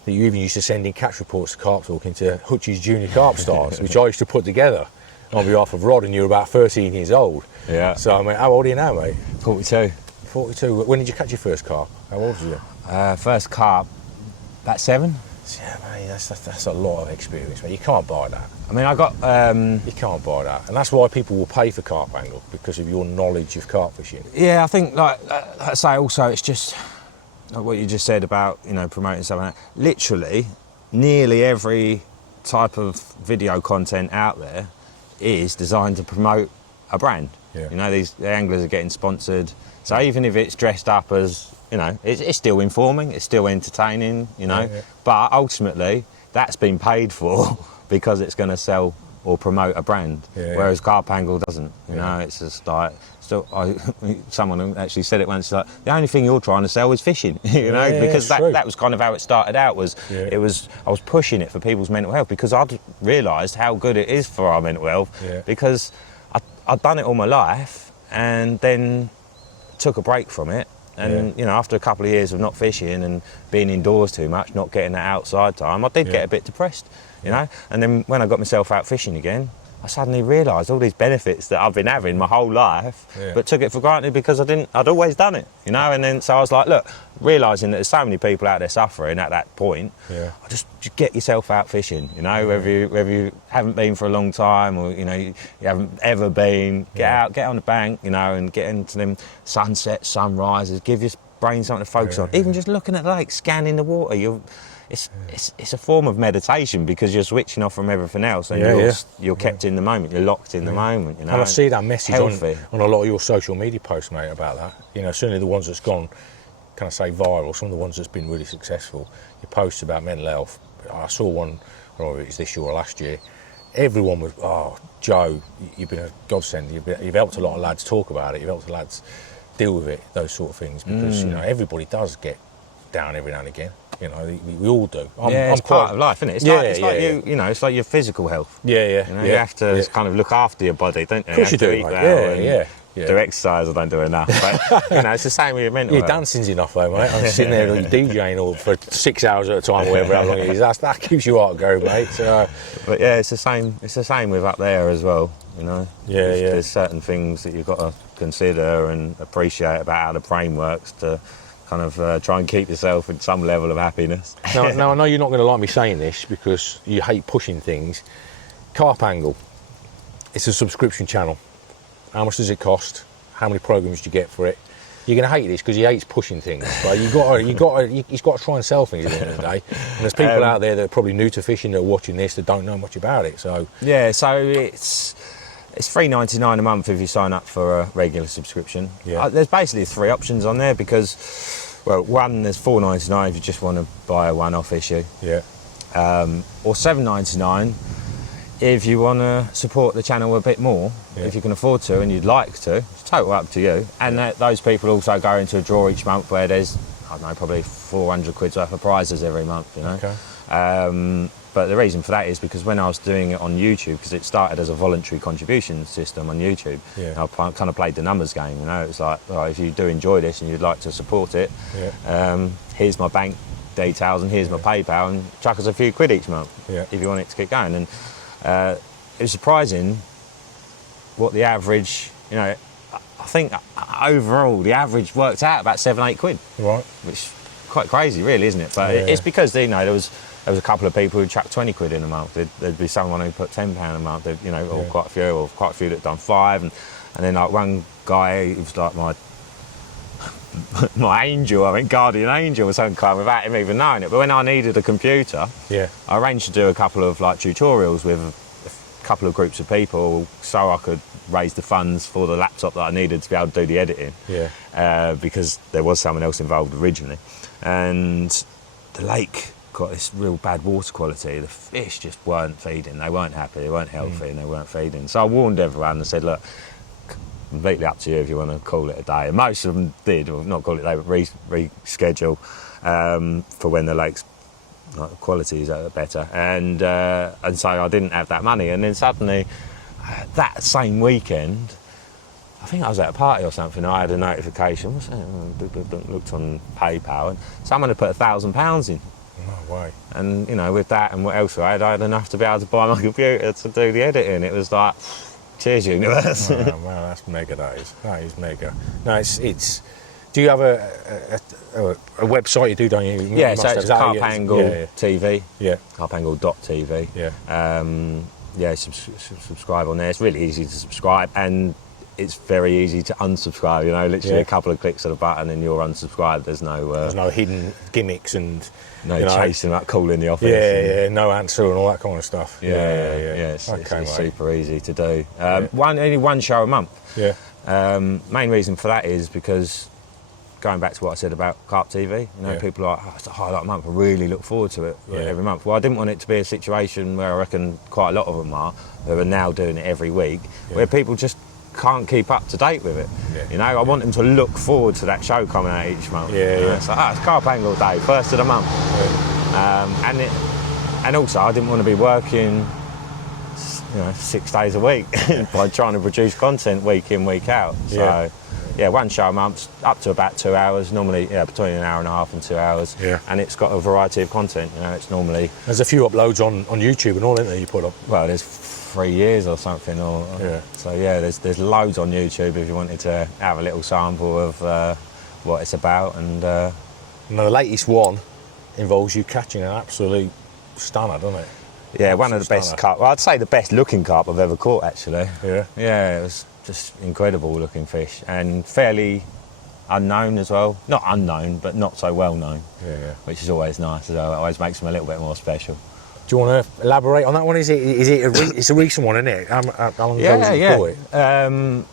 that you even used to send in catch reports to Carp Talk into Hutch's Junior Carp Stars, which I used to put together on behalf of Rod, and you were about 13 years old. Yeah. So, I mean, how old are you now, mate? 42. 42. When did you catch your first carp? How old were you? First carp, about 7. Yeah, mate, that's a lot of experience, mate. You can't buy that. I mean, I got... You can't buy that. And that's why people will pay for Carp Angle, because of your knowledge of carp fishing. Yeah, I think, like I say, also, it's just like what you just said about, you know, promoting something like that. Literally, nearly every type of video content out there is designed to promote a brand. Yeah. You know, the anglers are getting sponsored. So even if it's dressed up as, you know, it's still informing, it's still entertaining, you know. But ultimately, that's been paid for because it's going to sell or promote a brand, whereas Carp Angle doesn't. You know, it's just like, someone actually said it once, like, the only thing you're trying to sell is fishing, you know, because that was kind of how it started out. I was pushing it for people's mental health, because I'd realised how good it is for our mental health, because I'd done it all my life and then took a break from it. And you know, after a couple of years of not fishing and being indoors too much, not getting that outside time, I did get a bit depressed, you know. And then when I got myself out fishing again, I suddenly realised all these benefits that I've been having my whole life, but took it for granted because I'd always done it, you know. And then so I was like, look, realising that there's so many people out there suffering at that point, just get yourself out fishing, you know, whether you haven't been for a long time, or you know you haven't ever been, get out, get on the bank, you know, and get into them sunsets, sunrises, give your brain something to focus on. Even just looking at the lake, scanning the water, it's a form of meditation, because you're switching off from everything else, and you're kept in the moment, you're locked in the moment, you know. And I see that message on a lot of your social media posts, mate, about that. You know, certainly the ones that's gone, can I say, viral, some of the ones that's been really successful, your posts about mental health. I saw one, I don't know if it's this year or last year, everyone was, oh, Joe, you've been a godsend, you've helped a lot of lads talk about it, you've helped the lads deal with it, those sort of things, because, you know, everybody does get down every now and again. You know, we all do. It's part of life, isn't it? It's like you know, it's like your physical health. You know, you have to kind of look after your body, don't you? Of course you do, mate. Do exercise, I don't do enough. But, you know, it's the same with your mental health. Dancing's enough though, mate. I'm sitting there DJing for 6 hours at a time, or whatever how long it is. That keeps you heart going, mate. So, but yeah, it's the same with up there as well, you know. There's certain things that you've got to consider and appreciate about how the brain works to kind of try and keep yourself in some level of happiness. Now, I know you're not going to like me saying this because you hate pushing things. Carp Angle, it's a subscription channel. How much does it cost? How many programs do you get for it? You're going to hate this because he hates pushing things, but he's got to try and sell things at the end of the day. And there's people out there that are probably new to fishing that are watching this that don't know much about it. So so it's $3.99 a month if you sign up for a regular subscription. There's basically 3 options on there, because, well, one, there's $4.99 if you just want to buy a one-off issue. Or $7.99 if you want to support the channel a bit more, if you can afford to and you'd like to. It's totally up to you. And those people also go into a draw each month where there's, I don't know, probably 400 quid's worth of prizes every month, you know. But the reason for that is because when I was doing it on YouTube, because it started as a voluntary contribution system on YouTube, I kind of played the numbers game, you know. It was like, well, if you do enjoy this and you'd like to support it, here's my bank details and here's my PayPal, and chuck us a few quid each month if you want it to keep going. And it was surprising what the average, you know, I think overall the average worked out about 7-8 quid. Right. Which is quite crazy really, isn't it? But it's because, you know, there was a couple of people who chucked 20 quid in a month. There'd be someone who put £10 a month, you know, or quite a few that done 5. And then like one guy, he was like my angel, I mean guardian angel or something, kind of, without him even knowing it. But when I needed a computer, I arranged to do a couple of like tutorials with a couple of groups of people so I could raise the funds for the laptop that I needed to be able to do the editing. Because there was someone else involved originally. And the lake got this real bad water quality. The fish just weren't feeding. They weren't happy, they weren't healthy, and they weren't feeding. So I warned everyone and said, look, completely up to you if you want to call it a day. And most of them did, or not call it a day, but reschedule for when the lake's quality is better. And so I didn't have that money. And then suddenly, that same weekend, I think I was at a party or something, I had a notification, looked on PayPal, and someone had put £1,000 in. No way. And, you know, with that and what else I had enough to be able to buy my computer to do the editing. It was like, cheers, universe. Wow, that's mega, that is mega. No, it's do you have a website you do, don't you? Yeah, so it's Carp Angle TV. carpangle.tv. Subscribe on there. It's really easy to subscribe, and it's very easy to unsubscribe, you know, literally a couple of clicks of the button and you're unsubscribed. There's no hidden gimmicks and chasing up, calling the office. No answer and all that kind of stuff. It's super easy to do. Only one show a month. Main reason for that is because going back to what I said about Carp TV, you know, people are like, oh, it's a highlight month, I really look forward to it every month. Well, I didn't want it to be a situation where I reckon quite a lot of them are, who are now doing it every week, where people just can't keep up to date with it. You know, I want them to look forward to that show coming out each month. It's like, it's Carp Angle Day, first of the month. And also, I didn't want to be working, you know, 6 days a week by trying to produce content week in, week out. So, one show a month, up to about 2 hours, normally, between an hour and a half and 2 hours. And it's got a variety of content, you know, it's normally... There's a few uploads on YouTube and all, isn't there, you put up? Well, there's 3 years or something. So, there's loads on YouTube if you wanted to have a little sample of what it's about. And the latest one involves you catching an absolute stunner, doesn't it? Yeah, one of the best carp. Well, I'd say the best looking carp I've ever caught, actually. Yeah, it was just incredible looking fish and fairly unknown as well. Not unknown, but not so well known. Which is always nice as well. It always makes them a little bit more special. Do you want to elaborate on that one? It's a recent one, isn't it? How long ago was you caught it?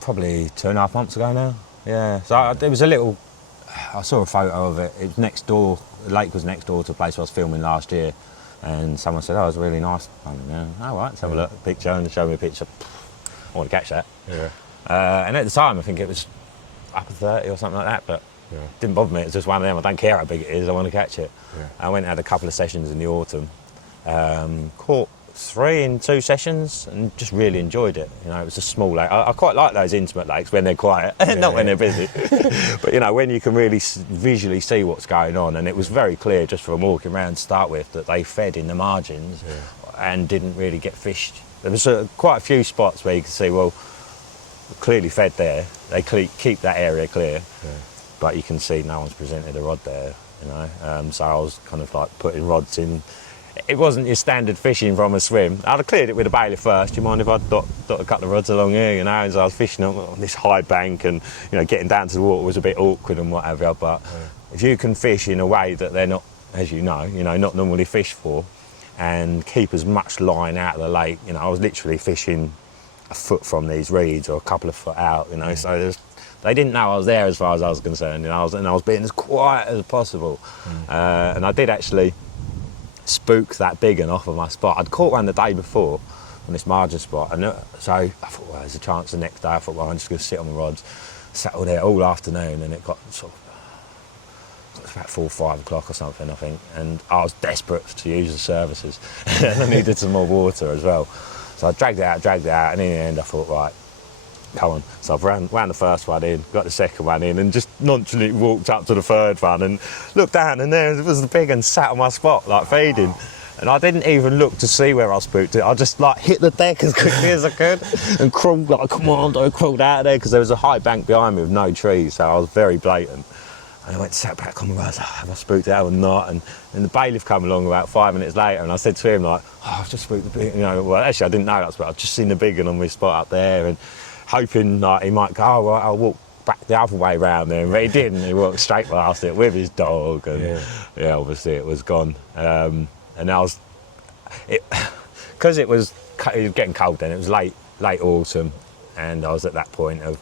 Probably 2.5 months ago now. Yeah. So it was a little. I saw a photo of it. It was next door. The lake was next door to a place I was filming last year, and someone said, "Oh, it was really nice." Oh, right, let's have a look. Picture, and show me a picture. I want to catch that. And at the time, I think it was up to 30 or something like that, but it didn't bother me. It's just one of them. I don't care how big it is. I want to catch it. I went and had a couple of sessions in the autumn. Caught 3 in 2 sessions and just really enjoyed it. You know, it was a small lake. I quite like those intimate lakes when they're quiet, not when they're busy. But you know, when you can really visually see what's going on, and it was very clear just from walking around to start with that they fed in the margins and didn't really get fished. There was quite a few spots where you could see, well, clearly fed there. They keep that area clear, but you can see no one's presented a rod there. You know, so I was kind of like putting rods in. It wasn't your standard fishing from a swim. I'd have cleared it with a bailiff first. Do you mind if I dot a couple of rods along here? You know, as I was fishing on this high bank, and you know, getting down to the water was a bit awkward and what have you. But if you can fish in a way that they're not, as you know, not normally fished for, and keep as much line out of the lake. You know, I was literally fishing a foot from these reeds or a couple of foot out. You know, so they didn't know I was there as far as I was concerned. You know, I was being as quiet as possible, and I did actually spook that big one off of my spot. I'd caught one the day before on this margin spot, and so I thought, well, there's a chance the next day. I thought, well, I'm just going to sit on the rods, sat all there all afternoon, and it got sort of about 4 or 5 o'clock or something, I think, and I was desperate to use the services, and I needed some more water as well. So I dragged it out, and in the end I thought, right, come on. So I've ran the first one in, got the second one in, and just nonchalantly walked up to the third one and looked down, and there it was the big one sat on my spot, like feeding. And I didn't even look to see where I spooked it. I just like hit the deck as quickly as I could and crawled, like, come on, I crawled out of there because there was a high bank behind me with no trees, so I was very blatant. And I went, sat back on the road, have I spooked it out or not? And then the bailiff came along about 5 minutes later, and I said to him, like, oh, I've just spooked the big, well, actually I didn't know that, but I've just seen the big one on my spot up there, and hoping like he might go, oh, well, I'll walk back the other way round there, but he didn't. He walked straight past it with his dog, and obviously it was gone. And I was, because it was getting cold then. It was late autumn, and I was at that point of,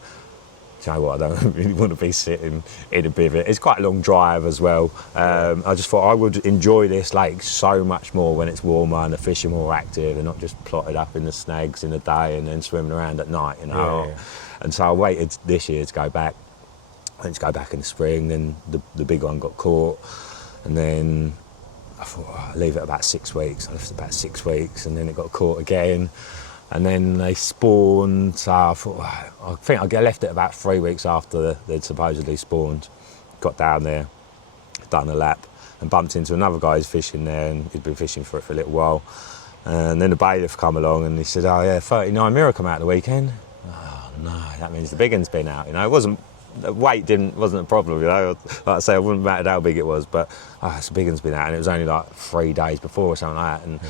do you know what, I don't really want to be sitting in a bivvy. It's quite a long drive as well. I just thought I would enjoy this lake so much more when it's warmer and the fish are more active and not just plotted up in the snags in the day and then swimming around at night, you know. And so I waited this year to go back. I went to go back in the spring, then the big one got caught, and then I thought, oh, I'll leave it about 6 weeks. I left it about 6 weeks, and then it got caught again. And then they spawned, so I thought, I think I left it about 3 weeks after they'd supposedly spawned. Got down there, done a lap, and bumped into another guy who's fishing there, and he'd been fishing for it for a little while. And then the bailiff come along and he said, oh yeah, 39 mirror come out the weekend. Oh no, that means the big one's been out, you know. It wasn't, the weight wasn't a problem, you know. Like I say, it wouldn't matter how big it was, but the big one's been out, and it was only like 3 days before or something like that. And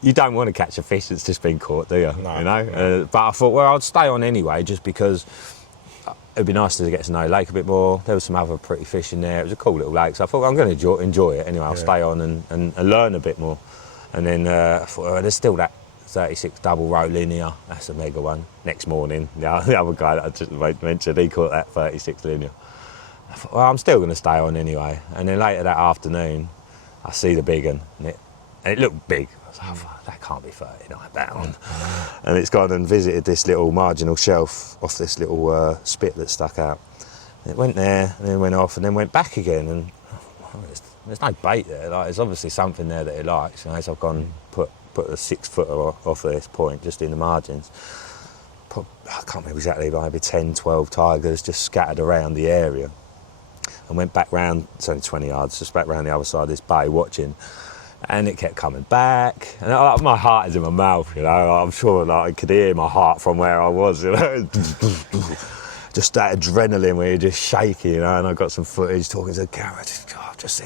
you don't want to catch a fish that's just been caught, do you? No, you know. No. But I thought, well, I'd stay on anyway, just because it'd be nice to get to know the lake a bit more. There was some other pretty fish in there. It was a cool little lake, so I thought, well, I'm going to enjoy it anyway. I'll stay on and learn a bit more. And then I thought, well, there's still that 36 double row linear. That's a mega one. Next morning, the other guy that I just mentioned, he caught that 36 linear. I thought, well, I'm still going to stay on anyway. And then later that afternoon, I see the big one, and it looked big. I was like, oh, that can't be 39 pound. And it's gone and visited this little marginal shelf off this little spit that stuck out. And it went there, and then went off, and then went back again. And there's no bait there. Like, there's obviously something there that it likes. You know, so I've gone and put a 6 footer off of this point, just in the margins. I can't remember exactly, but maybe 10, 12 tigers just scattered around the area. And went back round, it's only 20 yards, just back round the other side of this bay watching. And it kept coming back. And my heart is in my mouth, you know. I'm sure like, I could hear my heart from where I was, you know. Just that adrenaline where you're just shaking, you know. And I got some footage talking to the camera, just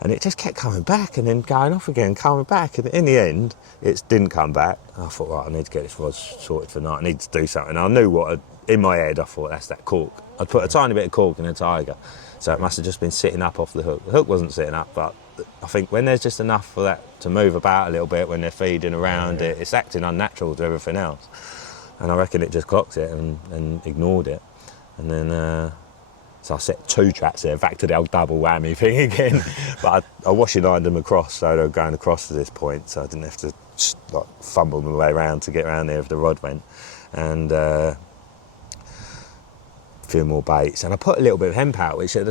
and it just kept coming back and then going off again, coming back. And in the end, it didn't come back. I thought, right, I need to get this rod sorted for tonight. I need to do something. I knew in my head, I thought, that's that cork. I'd put a tiny bit of cork in a tiger. So it must have just been sitting up off the hook. The hook wasn't sitting up, but I think when there's just enough for that to move about a little bit when they're feeding around it, it's acting unnatural to everything else. And I reckon it just clocked it and ignored it. And then, so I set 2 traps there, back to the old double whammy thing again. But I washing lined them across, so they were going across to this point, so I didn't have to like fumble my way around to get around there if the rod went. And a few more baits, and I put a little bit of hemp out, which I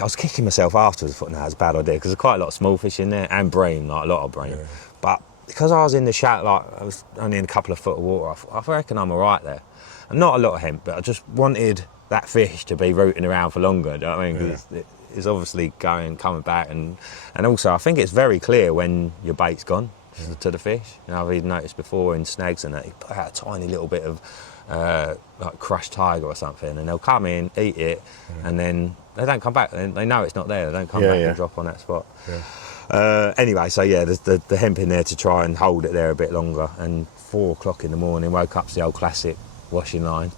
was kicking myself afterwards. I thought, no, it's a bad idea, because there's quite a lot of small fish in there, and bream, like a lot of bream. Yeah. But because I was in the shallow, like I was only in a couple of foot of water, I reckon I'm all right there. And not a lot of hemp, but I just wanted that fish to be rooting around for longer, do you know what I mean? Yeah. It's obviously coming back, and also I think it's very clear when your bait's gone to the fish. You know, I've even noticed before in snags and that, you put out a tiny little bit of like crushed tiger or something, and they'll come in, eat it, and then they don't come back. They know it's not there. They don't come back and drop on that spot. Yeah. Anyway, so yeah, there's the hemp in there to try and hold it there a bit longer. And 4 o'clock in the morning, woke up to the old classic washing line,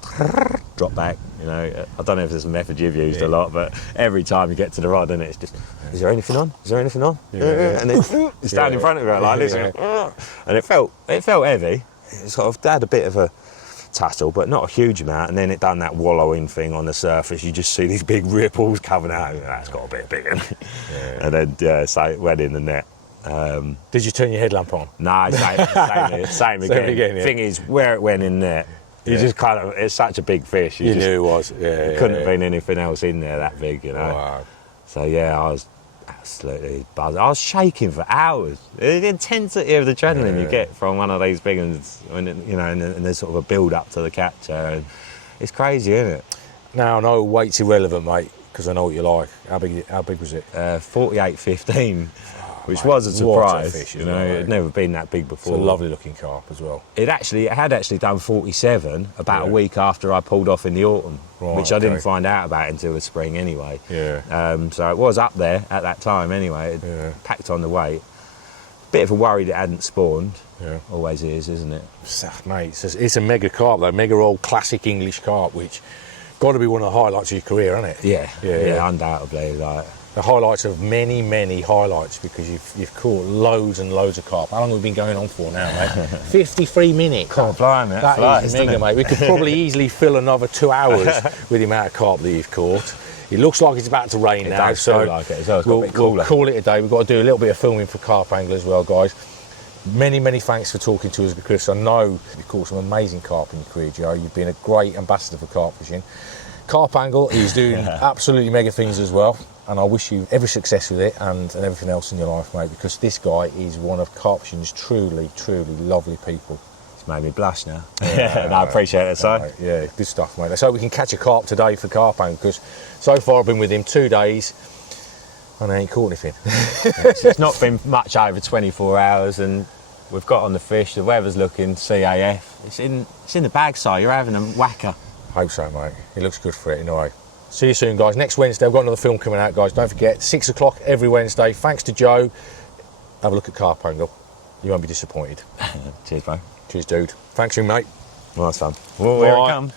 drop back. You know, I don't know if there's a method you've used a lot, but every time you get to the rod, and it's just, is there anything on? Is there anything on? And then you stand in front of it like this, and it felt heavy. It sort of had a bit of a tussle, but not a huge amount, and then it done that wallowing thing on the surface. You just see these big ripples coming out. That's got a bit bigger. And then so it went in the net. Did you turn your headlamp on? No, same again. Thing is, where it went in there, you just kind of, it's such a big fish. You knew it was. It couldn't have been anything else in there that big, you know. Wow. So yeah, I was absolutely buzzed. I was shaking for hours. The intensity of the adrenaline you get from one of these big ones, when you know, and there's sort of a build up to the capture, and it's crazy, isn't it? Now I know weight's irrelevant, mate, because I know what you like. How big was it? 48.15. Which was a surprise, fish, you know, it'd never been that big before. It's a lovely looking carp as well. It had actually done 47 about a week after I pulled off in the autumn, which I didn't find out about until the spring anyway. So it was up there at that time anyway. It packed on the weight. Bit of a worry that it hadn't spawned. Always is, isn't it? Mate, it's a mega carp though, mega old classic English carp, which got to be one of the highlights of your career, isn't it? Yeah, undoubtedly. Like, the highlights of many, many highlights, because you've caught loads and loads of carp. How long have we been going on for now, mate? 53 minutes. Can't blimey, that is mega, mate. We could probably easily fill another 2 hours with the amount of carp that you've caught. It looks like it's about to rain now, so like it as well. We'll call it a day. We've got to do a little bit of filming for Carp Angle as well, guys. Many, many thanks for talking to us, because I know you've caught some amazing carp in your career, Joe. You've been a great ambassador for carp fishing. Carp Angle is doing absolutely mega things as well, and I wish you every success with it and everything else in your life, mate, because this guy is one of carp fishing's truly, truly lovely people. It's made me blush now. And I appreciate it, Si. Yeah, good stuff, mate. So we can catch a carp today for Carp Angle, because so far I've been with him 2 days and I ain't caught anything. It's not been much over 24 hours, and we've got on the fish. The weather's looking CAF. It's in the bag, Si. You're having a whacker. Hope so, mate. It looks good for it anyway. See you soon, guys. Next Wednesday, I've got another film coming out, guys. Don't forget, 6 o'clock every Wednesday. Thanks to Joe. Have a look at Carp Angle. You won't be disappointed. Cheers, bro. Cheers, dude. Thanks, you, mate. Well, that's fun. Well, here it comes.